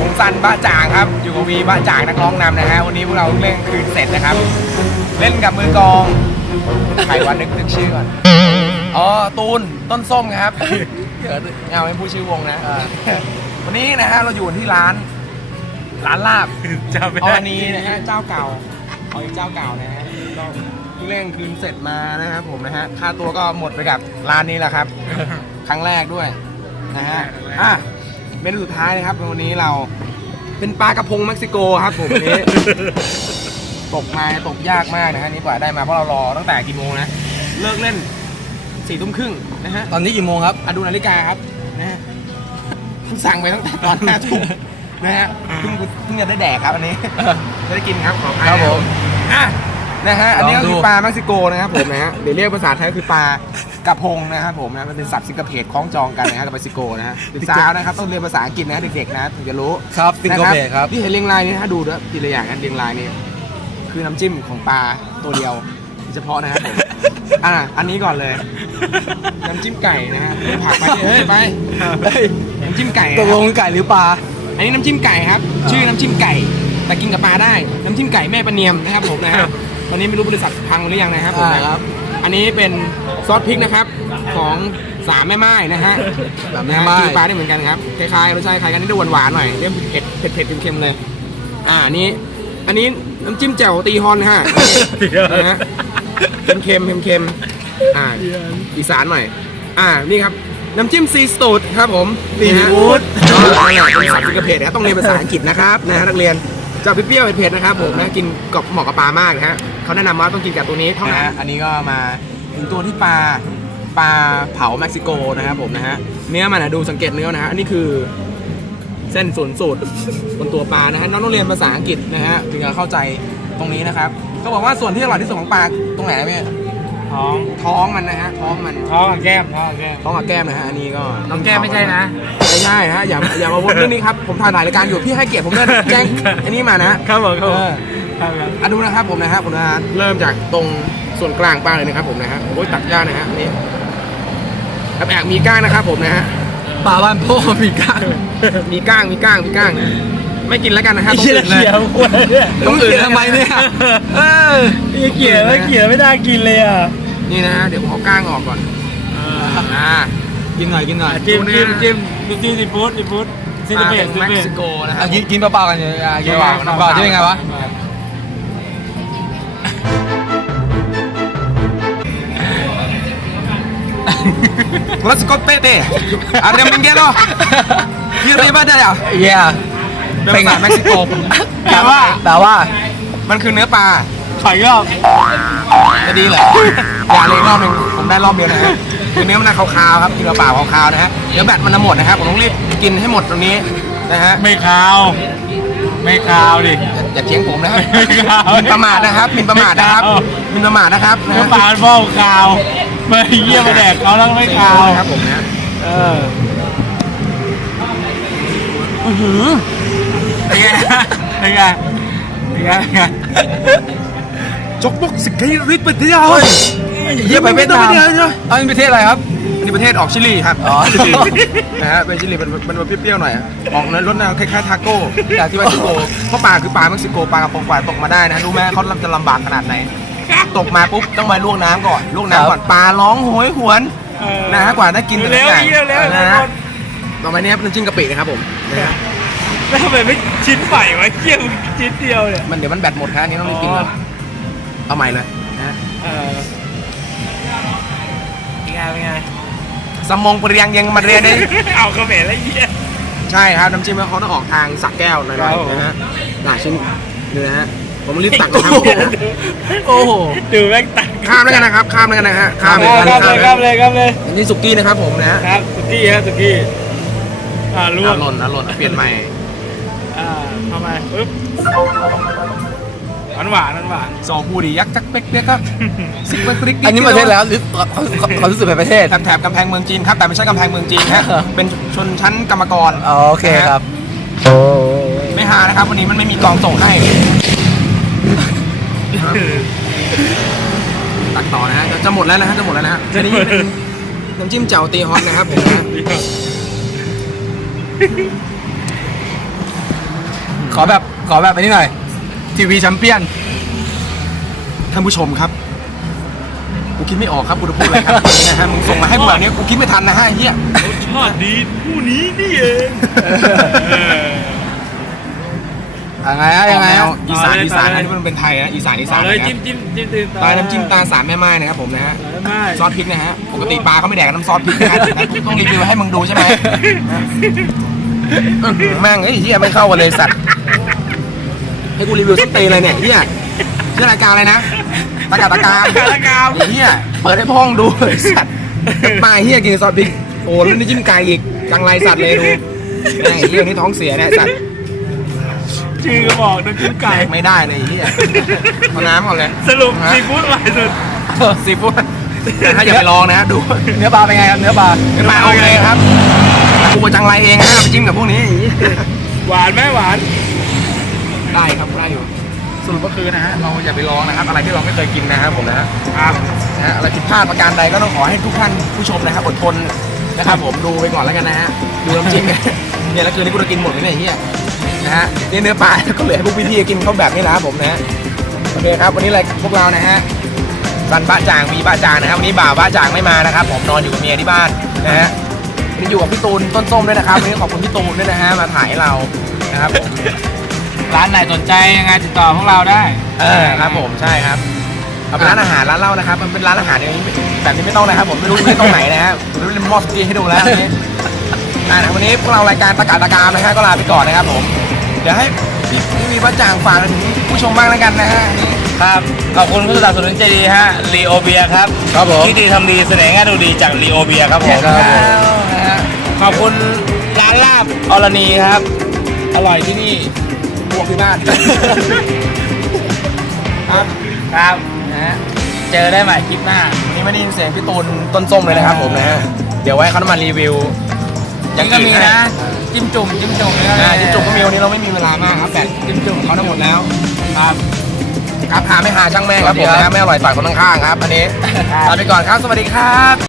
ผมซันบ้าจ่างครับ อยู่กับวีบ้าจ่างนักร้องนำนะฮะ วันนี้พวกเราเล่นคืนเสร็จนะครับ เล่นกับมือกลองใครวันนึกนึกชื่อก่อน อ๋อ ตูน ต้นส้มครับเดี๋ยวเอาไม่พูดชื่อวงนะวันนี้นะฮะเราอยู่ที่ร้าน ร้านลาบจำไม่อได้อนีนะฮะเจ้าเก่าออนีเจ้าเก่านะฮะก็เพิ่งเล่นคืนเสร็จมานะครับผมนะฮะ ค่าตัวก็หมดไปกับร้านนี้แหละครับ ครั้งแรกด้วยนะฮะ อะ เมนูสุดท้ายนะครับวันนี้เราเป็นปลากระพงเม็กซิโกครับผมวันนี้ ตกมาตกยากมากนะฮะนี่กว่าได้มาเพราะเรารอตั้งแต่กี่โมงนะเลิกเล่นสี่ทุ่มครึ่งนะฮะตอนนี้กี่โมงครับอะดูนาฬิกาครับนะฮะเพิ่งสั่งไปตั้งแต่ตอนห้าทุ่มนะฮะเพิ่งเพิ่งจะได้แดกครับอันนี้จะได้กินครับขออภัยครับผมอะ นะฮะ อันนี้ก็ลองดูคือปลาเม็กซิโกนะครับผมนะฮะเดี๋ยวเรียกภาษาไทยก็คือปลากระพงนะครับผมนะมันเป็นศัพท์ซิงคโปร์คล้องจองกันนะฮะกับเม็กซิโกนะฮะเด็กสาวนะครับต้องเรียนภาษาอังกฤษนะเด็กๆนะถึงจะรู้ครับสิงคโปร์ครับที่เห็นเรียงรายนี้ถ้าดูด้วยทีละอย่างนะเรียงรายนี้คือน้ำจิ้มของปลาตัวเดียวเฉพาะนะครับผมอะอันนี้ก่อนเลยน้ำจิ้มไก่นะฮะไม่ผักไปเฮ้ยไปเฮ้ยน้ำจิ้มไก่ตกลงไก่หรือปลาอันนี้น้ำจิ้มไก่ครับอ่าชื่อน้ำจิ้มไก่แต่กินกับปลาได้ น้ำจิ้มไก่แม่ประเนียมนะครับผมนะฮะ ตอนนี้ไม่รู้บริษัทพังหรือยังนะครับผมนะอันนี้เป็นซอสพริกนะครับของสามแม่ไม้นะฮะแบบนะแม่ฮะไม้กินปลาได้เหมือนกันครับคล้ายๆรสชาติคล้ายกันนี่ดูหวานๆหน่อยเริ่มเผ็ดเผ็ดเผ็ดเค็มๆเลย อ่าอันนี้ อันนี้น้ำจิ้มแจ่วตีฮอนนะฮะนะฮะเค็มๆเค็มๆอ่าอีสานหน่อย อ่านี่ครับน้ำจิ้มซีสตูดครับผมซีนี่ฮะฟู้ดอ๋อเป็นภาษาสิงคโปร์นะครับต้องเรียนภาษาอังกฤษนะครับนะฮะนักเรียน จะเปรี้ยวๆเผ็ดๆนะครับผมนะกินกับเหมาะกับปลามากนะฮะเขาแนะนำว่าต้องกินกับตัวนี้เท่านั้นอันนี้ก็มาถึงตัวที่ปลาปลาเผาเม็กซิโกนะครับผมนะฮะเนื้อมันนะดูสังเกตเนื้อนะฮะอันนี้คือเส้นศูนย์สูตรบนตัวปลานะฮะน้องต้องเรียนภาษาอังกฤษนะฮะถึงจะเข้าใจตรงนี้นะครับเขาบอกว่าส่วนที่อร่อยที่สุดของปลาตรงไหนนะพี่ ท้องท้องมันนะฮะท้องมันท้องกับแก้มท้องกับแก้ม ท้องกับแก้มนะฮะอันนี้ก็น้องแก้มไม่ใช่นะ ไม่ใช่นะฮะอย่าอย่ามาวนเรื่องนี้ครับผมถ่ายรายการอยู่พี่ให้เกียรติผมเล่นแจ้งอันนี้มานะฮะครับผมครับผม เออครับครับอะดูนะครับผมนะฮะผมนะฮะเริ่มจากตรงส่วนกลางป้าเลยนะครับผมนะฮะโอ้ยตัดยากนะฮะอันนี้ครับแอบมีก้างนะครับผมนะฮะปลาบ้านพ่อมีกล้าง มีก้างมีก้างมีก้าง ไม่กินแล้วกันนะฮะต้องเขี่ยอื่นเลยเขี่ยควรเนี่ยต้องอื่นทำไมเนี่ยเออเขี่ยไม่เขี่ยไม่ได้กินเลยอะนี่นะฮะเดี๋ยวผมเอาก้างออกก่อนอ่ากินหน่อยกินหน่อยจิ้จิ้มมจิ้จิ้มมจิ้มจิ้มซีฟู้ดซีฟู้ดซีปลาเปเป็นนซีเม็กเปนซิโกนะครัอะบกินกินเปล่าๆกันเลยอะกินเปล่าๆน้ำเปล่าจะเป็นไงวะ Let's go tete. Ada minggero. Kiri pada ya. เย่ เป็นภาษาเม็กซิโกแปลว่าแปลว่ามันคือเนื้อปลาขอยรอบจะดีเหรออย่าเลยรอบหนึงผมได้รอบเดียวนะฮะคือเนื้อมันน่ะขาวๆครับกินเปล่าๆขาวๆนะฮะเดี๋ยวแบตมันจะหมดนะครับผมต้องรีบกินให้หมดตรงนี้นะฮะไม่ขาว ไม่ขาวดิ อย่าเถียงผมนะครับไม่ขาวหมินประมาทนะครับหมินประมาทนะครับไม่ขาวหมินประมาทนะครับนะเนื้อฮะปลาพ่อขาวไม่เยี่ยมาแดกเขาแล้วไม่ขาวนะครับผมนะ เออเป็นไง เป็นไงเป็นไงเป็นไงจกบกสกีริดไปเดียวเยี่ยไปเวียดนามเดียวเดียวเอาเป็นประเทศอะไรครับอันนี้ประเทศออกชิลีครับอ๋อนะฮะเป็นชิลีมันมันมันเปรี้ยวๆหน่อยอะออกในรสแนวคล้ายๆทาโก้จากที่เม็กซิโกเพราะปลาคือปลาเม็กซิโกปลากระพงปลาตกมาได้นะรู้ไหมเขาจะลำบากขนาดไหนตกมาปุ๊บต้องมาลวกน้ำก่อนลวกน้ำก่อนปลาร้องโหยหวนนะฮะกว่าได้กินแต่เร็ละวอย่างเร็วเร็วนะฮะต่อไปเนี้ยเป็นจิ้มกะปินะครับผมนะฮะ แล้วทำไมไม่ชิ้นใหม่วะเกี่ยวชิ้นเดียวเนี่ยมันเดี๋ยวมันแบตหมดครับอันนี้ต้องรีบกินก่อนเอาใหม่เลยนะฮะเออเป็นไงเป็นไงสมองเปรียงยังมาเรียนได้เอากระเบนแล้วเยี่ยใช่ครับน้ำจิ้มเขาต้องออกทางสักแก้วหน่ครัอยบผมๆนะฮะหลายชิ้นดูนะฮะผมรีบตักนะครับผมนะโอ้โหดูแม่งตักข้ามแล้วกันนะครับ ข้ามแล้วกันนะฮะข้ามเลยข้ามข้ามเลยข้ามเลยอันนี้สุกี้นะครับผมนะฮะครับสุกี้ครับสุกี้อ่าลวอะกหล่นนะหล่นเปลี่ยนใหม่อ่า เข้ามาปึ๊บหวานหวานหวานหวานสองผู้ดียักษ์จักเป๊กเป๊กครับสิบเป๊กเป๊กอันนี้ประเทศแล้วหรือเขาเขาเขารู้สึกเป็นประเทศแถบแถบกำแพงเมืองจีนครับ แต่ไม่ใช่กำแพงเมืองจีนฮะเป็นชนชั้นกรรมกรอ๋อโอเคครับ ไม่หานะครับ วันนี้มันไม่มีกองส่งให้ ตักต่อนะฮะจะจะหมดแล้วนะฮะจะหมดแล้วนะฮะอันนี้เป็นน้ำจิ้มเจ่วตีฮอตนะครับผมนะฮะ ขอแบบขอแบบอันนี้หน่อยทีวีแชมเปี้ยนท่านผู้ชมครับ กูคิดไม่ออกครับกูจะพูดอะไรครับนะฮะมึงส่งมาให้กูแบบนี้กูคิดไม่ทันนะฮะไอ้เฮียรสชาติดีผู้นี้นี่เองยังไงฮะยังไงแนฮะวอีสานอีสานอันนี้มันเป็นไทยนะอีสานอีต่สาอนเลยนะคจิ้รัมบจิ้มจิ้มจิ้มตายน้ำจิ้มตาสามแม่ไม้นะครับผมนะฮะไม่ซอสพริกนะฮะปกติปลาเขาไม่แดกน้ำซอสพริกนะฮะต้องรีวิวให้มึงดูใช่ไหมอื้อหือแม่งไอ้ยเฮียไม่เข้ากันเลยสัตว์ ให้กูรีวิวสเตย์เลยเนี่ยเฮียชื่อรายการอะไรนะตะกาตะกามกาลกามไอ้เฮียเปิดให้พ่องดูไอ้สัตว์ปลาเฮียกินซอสพริกโอ้แล้วนี่จิ้มไก่อีกจังไรสัตว์เลยดูแม่งไอ้เฮียนี่ท้องเสียเนี่ยสัตว์ชื่อก็บอกน้ำจิ้มไก่ไม่ได้เลยไอ้เฮียเอาน้ำก่อนเลยสรุปซีฟู้ดอร่อยสุดซีฟู้ดถ้าอย่าไปลองนะดูเนื้อปลาเป็นไงครับเนื้อปลาเป็นมาโอเคครับแต่กูจังไรเองฮะไปจิ้มกับพวกนี้หวานไหมหวาน ได้ครับได้อยู่สรุปก็คือนะฮะเราอย่าไปลองนะครับ อะไรที่เราไม่เคยกินนะครับผมนะฮะครับนะฮะอะไรผิดพลาดประการใดก็ต้องขอให้ทุกท่านผู้ชมนะครับอดทนนะครับผมดูไปก่อนแล้วกันนะฮะดูน้ำจิ้มเนี่ยแล้วคืนนี้กูจะกินหมดเลยเนี่ยไอ้เฮียนะฮะนี่เนื้อปลาก็เหลือให้พวกพี่ๆกินเขาแบบนี้นะครับผมนะฮะโอเคครับวันนี้อะไรพวกเรานะฮะซันบะจางมีบะจางนะครับวันนี้บ่าวบะจางไม่มานะครับ ผมนอนอยู่กับเมียที่บ้านนะฮะวันนี้อยู่กับพี่ตูนต้นส้มด้วยนะครับวันนี้ขอบคุณพี่ตูนด้วยนะฮะมาถ่ายให้เรานะครับผม ร้านไหนสนใจยังไงติดต่อพวกเราได้เออครับผมใช่ครับเอาเป็นร้านอาหารร้านเหล้านะครับมันเป็นร้านอาหารอย่างนี้แบบนี้ไม่ต้องนะครับผมไม่รู้จะไม่ตรงไหนนะฮะผมรู้เล่นมอสกี้ให้ดูแล้ววันนี้อ่าวันนี้พวกเรารายการตะการตะการนะฮะก็ลาไปก่อนนะครับผม เดี๋ยวให้พี่พี่มีพระจางฝากถึงผู้ชมบ้างแล้วกันนะฮะนี่ครับขอบคุณผู้สนับสนุนใจดีฮะรีโอเบียครับครับผมที่ดีทำดีเสนอแง่ดูดีจากรีโอเบียครับผมครับผมนะฮะขอบคุณร้านลาบอรณีครับ อร่อยที่นี่ บวกที่บ้าน ครับครับนะฮะเจอได้ใหม่คลิปหน้าวันนี้ไม่ได้ยินเสียงพี่ตูนต้นส้มเลยนะครับผมนะฮะเดี๋ยวไว้เขาจะมารีวิวยังก็มีนะจิ้มจุ่มจิ้มจุ่มอ่าจิ้มจุ่มก็มีวันนี้เราไม่มีเวลามากครับแต่จิ้มจุ่มเขาได้หมดแล้วครับ ครับหาไม่หาช่างแม่งครับสวัสผดีมครับนะครับไม่อร่อยต่อยคนข้างๆครับ อันนี้ลาไปก่อนครับสวัสดีครับ